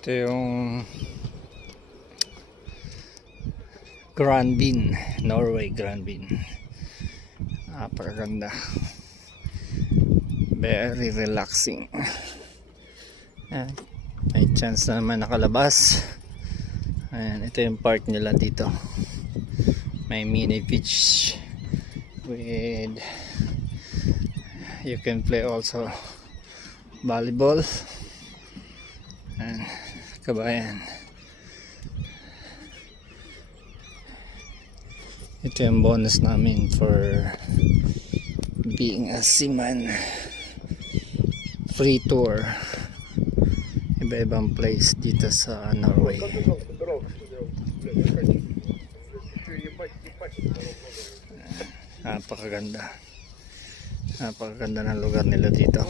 Ito yung Granvin, Norway Granvin. Napakaganda. Very relaxing. Ayan. May chance na naman nakalabas. Ayan, ito yung park nila dito. May mini beach with you can play also volleyball. Ayan, kabayan. Ito yung bonus namin for being a seaman. Free tour. Iba-ibang place dito sa Norway. Napakaganda. Napakaganda ng lugar nila dito.